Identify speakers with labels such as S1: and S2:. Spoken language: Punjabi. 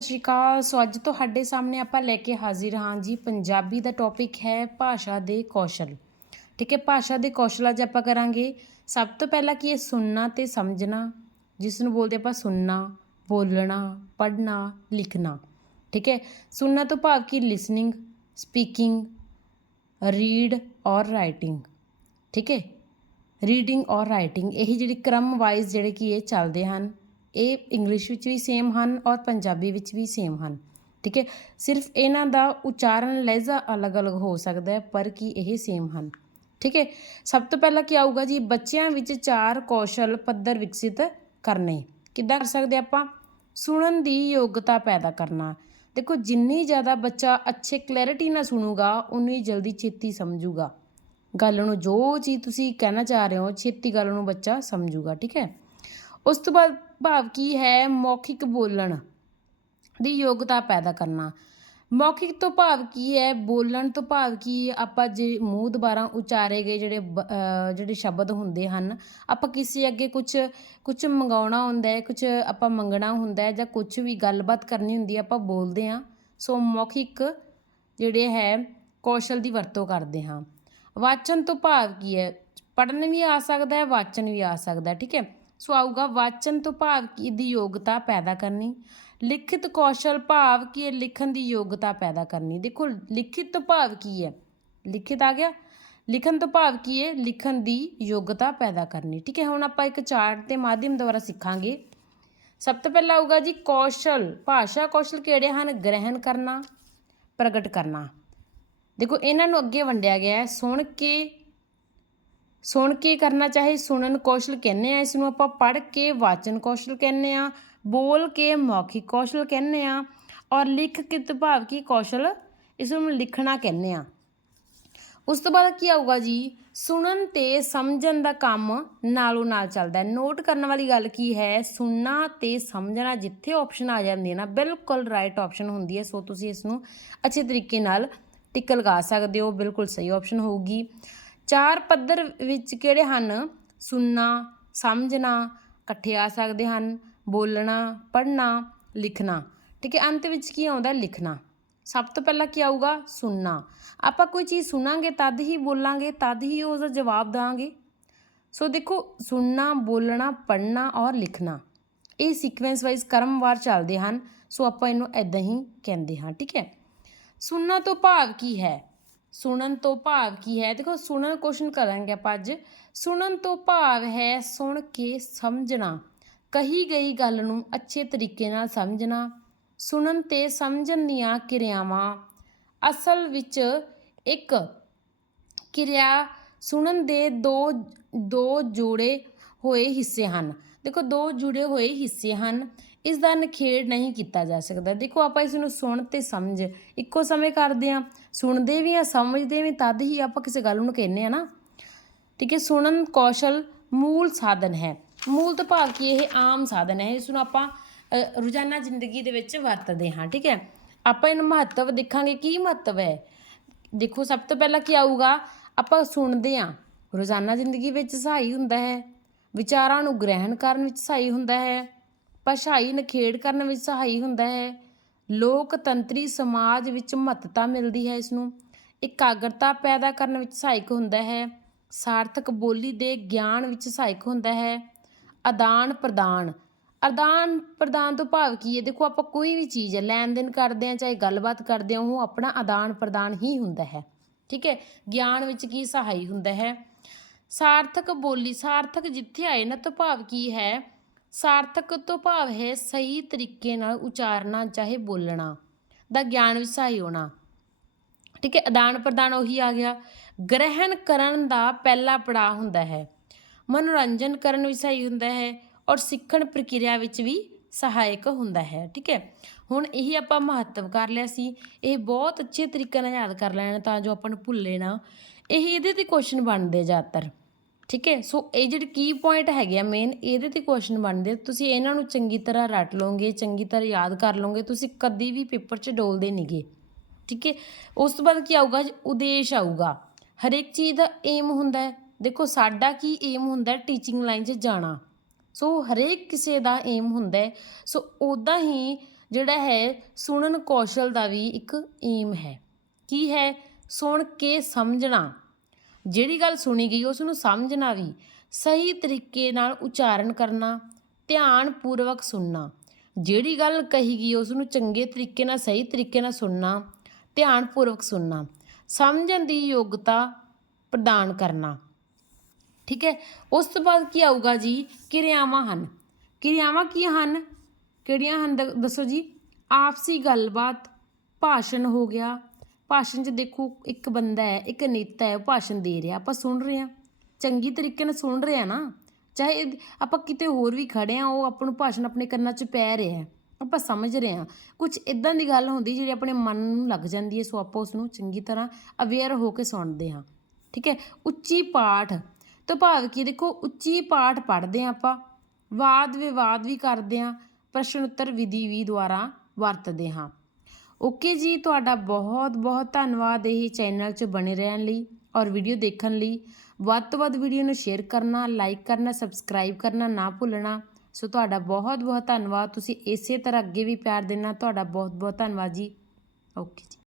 S1: ਸਤਿ ਸ਼੍ਰੀ ਅਕਾਲ। ਸੋ ਅੱਜ ਤੁਹਾਡੇ ਸਾਹਮਣੇ ਆਪਾਂ ਲੈ ਕੇ ਹਾਜ਼ਰ ਹਾਂ ਜੀ। ਪੰਜਾਬੀ ਦਾ ਟੌਪਿਕ ਹੈ ਭਾਸ਼ਾ ਦੇ ਕੌਸ਼ਲ। ਠੀਕ ਹੈ, ਭਾਸ਼ਾ ਦੇ ਕੌਸ਼ਲ ਅੱਜ ਆਪਾਂ ਕਰਾਂਗੇ। ਸਭ ਤੋਂ ਪਹਿਲਾਂ ਕੀ ਹੈ? ਸੁਣਨਾ ਤੇ ਸਮਝਣਾ। ਜਿਸ ਨੂੰ ਬੋਲਦੇ ਆਪਾਂ ਸੁਣਨਾ, ਬੋਲਣਾ, ਪੜ੍ਹਨਾ, ਲਿਖਣਾ। ਠੀਕ ਹੈ, ਸੁਣਨਾ ਤੋਂ ਭਾਵ ਕੀ? ਲਿਸਨਿੰਗ ਸਪੀਕਿੰਗ ਰੀਡ ਔਰ ਰਾਈਟਿੰਗ ਠੀਕ ਹੈ ਰੀਡਿੰਗ ਔਰ ਰਾਈਟਿੰਗ ਇਹ ਜਿਹੜੀ ਕ੍ਰਮ ਵਾਈਜ਼ ਜਿਹੜੇ ਕੀ ਇਹ ਚੱਲਦੇ ਹਨ। ਇਹ ਇੰਗਲਿਸ਼ ਵਿੱਚ ਵੀ ਸੇਮ ਹਨ ਔਰ ਪੰਜਾਬੀ ਵਿੱਚ ਵੀ ਸੇਮ ਹਨ। ਠੀਕ ਹੈ? ਸਿਰਫ ਇਹਨਾਂ ਦਾ ਉਚਾਰਨ ਲਹਿਜ਼ਾ ਅਲੱਗ-ਅਲੱਗ ਹੋ ਸਕਦਾ ਹੈ, ਪਰ ਕੀ ਇਹ ਸੇਮ ਹਨ? ਠੀਕ ਹੈ? ਸਭ ਤੋਂ ਪਹਿਲਾਂ ਕੀ ਆਊਗਾ ਜੀ? ਬੱਚਿਆਂ ਵਿੱਚ ਚਾਰ ਕੌਸ਼ਲ ਪੱਧਰ ਵਿਕਸਿਤ ਕਰਨੇ। ਕਿੱਦਾਂ ਕਰ ਸਕਦੇ ਆਪਾਂ? ਸੁਣਨ ਦੀ ਯੋਗਤਾ ਪੈਦਾ ਕਰਨਾ। ਦੇਖੋ, ਜਿੰਨੀ ਜ਼ਿਆਦਾ ਬੱਚਾ ਅੱਛੇ ਕਲੈਰਿਟੀ ਨਾਲ ਸੁਣੂਗਾ, ਉਨੀ ਜਲਦੀ ਛੇਤੀ ਸਮਝੂਗਾ। ਗੱਲ ਨੂੰ ਜੋ ਚੀਜ਼ ਤੁਸੀਂ ਕਹਿਣਾ ਚਾਹ ਰਹੇ ਹੋ, ਛੇਤੀ ਗੱਲ ਨੂੰ ਬੱਚਾ ਸਮਝੂਗਾ, ਠੀਕ ਹੈ? ਉਸ ਤੋਂ ਬਾਅਦ ਭਾਵ ਕੀ ਹੈ ਮੌਖਿਕ ਬੋਲਣ ਦੀ ਯੋਗਤਾ ਪੈਦਾ ਕਰਨਾ। ਮੌਖਿਕ ਤੋਂ ਭਾਵ ਕੀ ਹੈ? ਬੋਲਣ ਤੋਂ ਭਾਵ ਕੀ ਆਪਾਂ ਜੇ ਮੂੰਹ ਦੁਬਾਰਾ ਉਚਾਰੇ ਗਏ ਜਿਹੜੇ ਬ- ਜਿਹੜੇ ਸ਼ਬਦ ਹੁੰਦੇ ਹਨ, ਆਪਾਂ ਕਿਸੇ ਅੱਗੇ ਕੁਝ ਕੁਝ ਮੰਗਾਉਣਾ ਹੁੰਦਾ ਹੈ ਕੁਝ ਆਪਾਂ ਮੰਗਣਾ ਹੁੰਦਾ ਹੈ ਜਾਂ ਕੁਝ ਵੀ ਗੱਲਬਾਤ ਕਰਨੀ ਹੁੰਦੀ ਹੈ, ਆਪਾਂ ਬੋਲਦੇ ਹਾਂ। ਸੋ ਮੌਖਿਕ ਜਿਹੜੇ ਹੈ, ਕੌਸ਼ਲ ਦੀ ਵਰਤੋਂ ਕਰਦੇ ਹਾਂ। ਵਾਚਨ ਤੋਂ ਭਾਵ ਕੀ ਹੈ? ਪੜ੍ਹਨ ਵੀ ਆ ਸਕਦਾ ਹੈ, ਵਾਚਨ ਵੀ ਆ ਸਕਦਾ ਹੈ, ਠੀਕ ਹੈ? ਸੋ ਆਊਗਾ ਵਾਚਨ ਤੋਂ ਭਾਵ ਕੀ ਦੀ ਯੋਗਤਾ ਪੈਦਾ ਕਰਨੀ, ਲਿਖਿਤ ਕੌਸ਼ਲ ਭਾਵ ਕੀ ਹੈ ਲਿਖਣ ਦੀ ਯੋਗਤਾ ਪੈਦਾ ਕਰਨੀ। ਦੇਖੋ, ਲਿਖਿਤ ਤੋਂ ਭਾਵ ਕੀ ਹੈ? ਲਿਖਿਤ ਆ ਗਿਆ। ਲਿਖਣ ਤੋਂ ਭਾਵ ਕੀ ਹੈ? ਲਿਖਣ ਦੀ ਯੋਗਤਾ ਪੈਦਾ ਕਰਨੀ। ਠੀਕ ਹੈ, ਹੁਣ ਆਪਾਂ ਇੱਕ ਚਾਰਟ ਦੇ ਮਾਧਿਅਮ ਦੁਆਰਾ ਸਿੱਖਾਂਗੇ। ਸਭ ਤੋਂ ਪਹਿਲਾਂ ਆਊਗਾ ਜੀ ਕੌਸ਼ਲ। ਭਾਸ਼ਾ ਕੌਸ਼ਲ ਕਿਹੜੇ ਹਨ? ਗ੍ਰਹਿਣ ਕਰਨਾ, ਪ੍ਰਗਟ ਕਰਨਾ। ਦੇਖੋ, ਇਹਨਾਂ ਨੂੰ ਅੱਗੇ ਵੰਡਿਆ ਗਿਆ ਹੈ। ਸੁਣ ਕੇ ਸੁਣ ਕੇ ਕਰਨਾ ਚਾਹੇ ਸੁਣਨ ਕੌਸ਼ਲ ਕਹਿੰਦੇ ਆ ਇਸ ਨੂੰ ਆਪਾਂ ਪੜ੍ਹ ਕੇ ਵਾਚਨ ਕੌਸ਼ਲ ਕਹਿੰਦੇ ਆ, ਬੋਲ ਕੇ ਮੌਖਿਕ ਕੌਸ਼ਲ ਕਹਿੰਦੇ ਆ ਔਰ ਲਿਖ ਕੇ ਤੋਂ ਭਾਵ ਕੀ ਕੌਸ਼ਲ ਇਸ ਨੂੰ ਲਿਖਣਾ ਕਹਿੰਦੇ ਆ। ਉਸ ਤੋਂ ਬਾਅਦ ਕੀ ਆਊਗਾ ਜੀ? ਸੁਣਨ ਤੇ ਸਮਝਣ ਦਾ ਕੰਮ ਨਾਲੋਂ ਨਾਲ ਚੱਲਦਾ ਹੈ। ਨੋਟ ਕਰਨ ਵਾਲੀ ਗੱਲ ਕੀ ਹੈ? ਸੁਣਨਾ ਤੇ ਸਮਝਣਾ ਜਿੱਥੇ ਆਪਸ਼ਨ ਆ ਜਾਂਦੀ ਹੈ ਨਾ, ਬਿਲਕੁਲ ਰਾਈਟ ਆਪਸ਼ਨ ਹੁੰਦੀ ਹੈ। ਸੋ ਤੁਸੀਂ ਇਸ ਨੂੰ ਅੱਛੇ ਤਰੀਕੇ ਨਾਲ ਟਿਕ ਲਗਾ ਸਕਦੇ ਹੋ, ਬਿਲਕੁਲ ਸਹੀ ਆਪਸ਼ਨ ਹੋਊਗੀ। ਚਾਰ ਪੱਧਰ ਵਿੱਚ ਕਿਹੜੇ ਹਨ? ਸੁਣਨਾ, ਸਮਝਣਾ, ਇਕੱਠੇ ਆ ਸਕਦੇ ਹਨ, ਬੋਲਣਾ, ਪੜ੍ਹਨਾ, ਲਿਖਣਾ। ਠੀਕ ਹੈ, ਅੰਤ ਵਿੱਚ ਕੀ ਆਉਂਦਾ? ਲਿਖਣਾ। ਸਭ ਤੋਂ ਪਹਿਲਾਂ ਕੀ ਆਊਗਾ? ਸੁਣਨਾ। ਆਪਾਂ ਕੋਈ ਚੀਜ਼ ਸੁਣਾਂਗੇ, ਤਦ ਹੀ ਬੋਲਾਂਗੇ, ਤਦ ਹੀ ਉਹਦਾ ਜਵਾਬ ਦਾਂਗੇ ਸੋ ਦੇਖੋ, ਸੁਣਨਾ, ਬੋਲਣਾ, ਪੜ੍ਹਨਾ ਔਰ ਲਿਖਣਾ, ਇਹ ਸੀਕੁਐਂਸ ਵਾਈਜ਼ ਕਰਮਵਾਰ ਚੱਲਦੇ ਹਨ। ਸੋ ਆਪਾਂ ਇਹਨੂੰ ਐਦਾਂ ਹੀ ਕਹਿੰਦੇ ਹਾਂ, ਠੀਕ ਹੈ। ਸੁਣਨਾ ਤੋਂ ਭਾਵ ਕੀ ਹੈ? ਸੁਣਨ ਤੋਂ ਭਾਵ ਕੀ ਹੈ? ਦੇਖੋ, ਸੁਣਨ ਕੁਐਸਚਨ ਕਰਾਂਗੇ ਆਪਾਂ ਅੱਜ। ਸੁਣਨ ਤੋਂ ਭਾਵ ਹੈ ਸੁਣ ਕੇ ਸਮਝਣਾ। ਕਹੀ ਗਈ ਗੱਲ ਨੂੰ ਅੱਛੇ ਤਰੀਕੇ ਨਾਲ ਸਮਝਣਾ। ਸੁਣਨ ਤੇ ਸਮਝਣ ਦੀਆਂ ਕਿਰਿਆਵਾਂ। ਅਸਲ ਵਿੱਚ ਇੱਕ ਕਿਰਿਆ ਸੁਣਨ ਦੇ ਦੋ ਦੋ ਜੋੜੇ ਹੋਏ ਹਿੱਸੇ ਹਨ। ਦੇਖੋ, ਦੋ ਜੁੜੇ ਹੋਏ ਹਿੱਸੇ ਹਨ। ਇਸ ਦਾ ਨਿਖੇੜ ਨਹੀਂ ਕੀਤਾ ਜਾ ਸਕਦਾ। ਦੇਖੋ, ਆਪਾਂ ਇਸ ਨੂੰ ਸੁਣ ਤੇ ਸਮਝ। ਇੱਕੋ ਸਮੇਂ ਕਰਦੇ ਹਾਂ। ਸੁਣਦੇ ਵੀ ਹਾਂ, ਸਮਝਦੇ ਵੀ ਤਦ ਹੀ ਆਪਾਂ ਕਿਸੇ ਗੱਲ ਨੂੰ ਕਹਿੰਦੇ ਆ ਨਾ। ਠੀਕ ਹੈ, ਸੁਣਨ ਕੌਸ਼ਲ ਮੂਲ ਸਾਧਨ ਹੈ। ਮੂਲ ਤੋਂ ਭਾਵ ਕਿ ਇਹ ਆਮ ਸਾਧਨ ਹੈ। ਇਸ ਨੂੰ ਆਪਾਂ ਰੋਜ਼ਾਨਾ ਜ਼ਿੰਦਗੀ ਦੇ ਵਿੱਚ ਵਰਤਦੇ ਹਾਂ। ਠੀਕ ਹੈ, ਆਪਾਂ ਇਹਨੂੰ ਮਹੱਤਵ ਦੇਖਾਂਗੇ। ਕੀ ਮਹੱਤਵ ਹੈ? ਦੇਖੋ, ਸਭ ਤੋਂ ਪਹਿਲਾਂ ਕੀ ਆਊਗਾ? ਆਪਾਂ ਸੁਣਦੇ ਹਾਂ। ਰੋਜ਼ਾਨਾ ਜ਼ਿੰਦਗੀ ਵਿੱਚ ਸਹਾਈ ਹੁੰਦਾ ਹੈ। ਵਿਚਾਰਾਂ ਨੂੰ ਗ੍ਰਹਿਣ ਕਰਨ ਵਿੱਚ ਸਹਾਈ ਹੁੰਦਾ ਹੈ, ਭਾਸ਼ਾਈ ਨਿਖੇੜ ਕਰਨ ਵਿੱਚ ਸਹਾਈ ਹੁੰਦਾ ਹੈ। ਲੋਕਤੰਤਰੀ ਸਮਾਜ ਵਿੱਚ ਮਹੱਤਤਾ ਮਿਲਦੀ ਹੈ ਇਸ ਨੂੰ। ਇਕਾਗਰਤਾ ਪੈਦਾ ਕਰਨ ਵਿੱਚ ਸਹਾਇਕ ਹੁੰਦਾ ਹੈ। ਸਾਰਥਕ ਬੋਲੀ ਦੇ ਗਿਆਨ ਵਿੱਚ ਸਹਾਇਕ ਹੁੰਦਾ ਹੈ। ਆਦਾਨ ਪ੍ਰਦਾਨ। ਆਦਾਨ ਪ੍ਰਦਾਨ ਤੋਂ ਭਾਵ ਕੀ ਹੈ? ਦੇਖੋ, ਆਪਾਂ ਕੋਈ ਵੀ ਚੀਜ਼ ਹੈ, ਲੈਣ ਦੇਣ ਕਰਦੇ ਹਾਂ, ਚਾਹੇ ਗੱਲਬਾਤ ਕਰਦੇ ਹਾਂ, ਉਹ ਆਪਣਾ ਆਦਾਨ ਪ੍ਰਦਾਨ ਹੀ ਹੁੰਦਾ ਹੈ। ਠੀਕ ਹੈ? ਗਿਆਨ ਵਿੱਚ ਕੀ ਸਹਾਈ ਹੁੰਦਾ ਹੈ? ਸਾਰਥਕ ਬੋਲੀ, ਸਾਰਥਕ ਜਿੱਥੇ ਆਏ ਨਾ ਤੋਂ ਭਾਵ ਕੀ ਹੈ? ਸਾਰਥਕ ਤੋਂ ਭਾਵ ਹੈ ਸਹੀ ਤਰੀਕੇ ਨਾਲ ਉਚਾਰਨਾ, ਚਾਹੇ ਬੋਲਣਾ, ਦਾ ਗਿਆਨ ਵਿੱਚ ਸਹਾਈ ਹੋਣਾ। ਠੀਕ ਹੈ ਆਦਾਨ ਪ੍ਰਦਾਨ ਉਹੀ ਆ ਗਿਆ। ਗ੍ਰਹਿਣ ਕਰਨ ਦਾ ਪਹਿਲਾ ਪੜਾਅ ਹੁੰਦਾ ਹੈ। ਮਨੋਰੰਜਨ ਕਰਨ ਵਿੱਚ ਸਹੀ ਹੁੰਦਾ ਹੈ ਔਰ ਸਿੱਖਣ ਪ੍ਰਕਿਰਿਆ ਵਿੱਚ ਵੀ ਸਹਾਇਕ ਹੁੰਦਾ ਹੈ। ਠੀਕ ਹੈ, ਹੁਣ ਇਹੀ ਆਪਾਂ ਮਹੱਤਵ ਕਰ ਲਿਆ ਸੀ। ਇਹ ਬਹੁਤ ਅੱਛੇ ਤਰੀਕੇ ਨਾਲ ਯਾਦ ਕਰ ਲੈਣਾ ਤਾਂ ਜੋ ਆਪਾਂ ਨੂੰ ਭੁੱਲੇ ਨਾ। ਇਹ ਇਹਦੇ ਤੇ ਕੁਐਸਚਨ ਬਣਦੇ ਜ਼ਿਆਦਾਤਰ, ਠੀਕ ਹੈ? ਸੋ ਇਹ ਜਿਹੜੇ ਕੀ ਪੁਆਇੰਟ ਹੈਗੇ ਆ ਮੇਨ ਇਹਦੇ ਤੇ ਕੁਐਸਚਨ ਬਣਦੇ ਤੁਸੀਂ ਇਹਨਾਂ ਨੂੰ ਚੰਗੀ ਤਰ੍ਹਾਂ ਰੱਟ ਲਓਗੇ, ਚੰਗੀ ਤਰ੍ਹਾਂ ਯਾਦ ਕਰ ਲਓਗੇ, ਤੁਸੀਂ ਕਦੀ ਵੀ ਪੇਪਰ 'ਚ ਡੋਲਦੇ ਨਹੀਂਗੇ ਠੀਕ ਹੈ? ਉਸ ਤੋਂ ਬਾਅਦ ਕੀ ਆਊਗਾ? ਉਦੇਸ਼ ਆਊਗਾ। ਹਰੇਕ ਚੀਜ਼ ਦਾ ਏਮ ਹੁੰਦਾ ਹੈ। ਦੇਖੋ, ਸਾਡਾ ਕੀ ਏਮ ਹੁੰਦਾ ਹੈ? ਟੀਚਿੰਗ ਲਾਈਨ 'ਚ ਜਾਣਾ। ਸੋ ਹਰੇਕ ਕਿਸੇ ਦਾ ਏਮ ਹੁੰਦਾ ਹੈ। ਸੋ ਉਦਾਂ ਹੀ ਜਿਹੜਾ ਹੈ ਸੁਣਨ ਕੌਸ਼ਲ ਦਾ ਵੀ ਇੱਕ ਏਮ ਹੈ। ਕੀ ਹੈ? ਸੁਣ ਕੇ ਸਮਝਣਾ। ਜਿਹੜੀ ਗੱਲ ਸੁਣੀ ਗਈ, ਉਸ ਨੂੰ ਸਮਝਣਾ ਵੀ। ਸਹੀ ਤਰੀਕੇ ਨਾਲ ਉਚਾਰਨ ਕਰਨਾ ਧਿਆਨ ਪੂਰਵਕ ਸੁਣਨਾ। ਜਿਹੜੀ ਗੱਲ ਕਹੀ ਗਈ, ਉਸ ਨੂੰ ਚੰਗੇ ਤਰੀਕੇ ਨਾਲ, ਸਹੀ ਤਰੀਕੇ ਨਾਲ ਸੁਣਨਾ ਧਿਆਨ ਪੂਰਵਕ ਸੁਣਨਾ। ਸਮਝਣ ਦੀ ਯੋਗਤਾ ਪ੍ਰਦਾਨ ਕਰਨਾ। ਠੀਕ ਹੈ? ਉਸ ਤੋਂ ਬਾਅਦ ਕੀ ਆਊਗਾ ਜੀ? ਕਿਰਿਆਵਾਂ ਹਨ। ਕਿਰਿਆਵਾਂ ਕੀ ਹਨ? ਕਿਹੜੀਆਂ ਹਨ? ਦ- ਦੱਸੋ ਜੀ। ਆਪਸੀ ਗੱਲਬਾਤ, ਭਾਸ਼ਣ ਹੋ ਗਿਆ। ਭਾਸ਼ਣ 'ਚ ਦੇਖੋ ਇੱਕ ਬੰਦਾ ਹੈ, ਇੱਕ ਨੇਤਾ ਹੈ, ਉਹ ਭਾਸ਼ਣ ਦੇ ਰਿਹਾ, ਆਪਾਂ ਸੁਣ ਰਹੇ ਹਾਂ। ਚੰਗੀ ਤਰੀਕੇ ਨਾਲ ਸੁਣ ਰਹੇ ਹਾਂ ਨਾ। ਚਾਹੇ ਇਹ- ਆਪਾਂ ਕਿਤੇ ਹੋਰ ਵੀ ਖੜੇ ਆ ਉਹ ਆਪਾਂ ਨੂੰ ਭਾਸ਼ਣ ਆਪਣੇ ਕੰਨਾਂ 'ਚ ਪੈ ਰਿਹਾ ਹੈ। ਆਪਾਂ ਸਮਝ ਰਹੇ ਹਾਂ। ਕੁਝ ਇਦਾਂ ਦੀ ਗੱਲ ਹੁੰਦੀ ਜਿਹੜੀ ਆਪਣੇ ਮਨ ਨੂੰ ਲੱਗ ਜਾਂਦੀ ਹੈ, ਸੋ ਆਪਾਂ ਉਸ ਨੂੰ ਚੰਗੀ ਤਰ੍ਹਾਂ ਅਵੇਅਰ ਹੋ ਕੇ ਸੁਣਦੇ ਹਾਂ। ਠੀਕ ਹੈ? ਉੱਚੀ ਪਾਠ। ਤੋਂ ਭਾਵ ਕੀ ਦੇਖੋ, ਉੱਚੀ ਪਾਠ ਪੜ੍ਹਦੇ ਹਾਂ ਆਪਾਂ। ਵਾਦ ਵਿਵਾਦ ਵੀ ਕਰਦੇ ਹਾਂ ਪ੍ਰਸ਼ਨ ਉੱਤਰ ਵਿਧੀ ਵੀ ਦੁਆਰਾ ਵਰਤਦੇ ਹਾਂ। ਓਕੇ ਜੀ, ਤੁਹਾਡਾ ਬਹੁਤ ਬਹੁਤ ਧੰਨਵਾਦ ਇਹ ਚੈਨਲ 'ਚ ਬਣੇ ਰਹਿਣ ਲਈ ਔਰ ਵੀਡੀਓ ਦੇਖਣ ਲਈ। ਵੱਧ ਤੋਂ ਵੱਧ ਵੀਡੀਓ ਨੂੰ ਸ਼ੇਅਰ ਕਰਨਾ, ਲਾਈਕ ਕਰਨਾ, ਸਬਸਕ੍ਰਾਈਬ ਕਰਨਾ ਨਾ ਭੁੱਲਣਾ। ਸੋ ਤੁਹਾਡਾ ਬਹੁਤ ਬਹੁਤ ਧੰਨਵਾਦ। ਤੁਸੀਂ ਇਸੇ ਤਰ੍ਹਾਂ ਅੱਗੇ ਵੀ ਪਿਆਰ ਦੇਣਾ, ਤੁਹਾਡਾ ਬਹੁਤ ਬਹੁਤ ਧੰਨਵਾਦ ਜੀ। ਓਕੇ ਜੀ।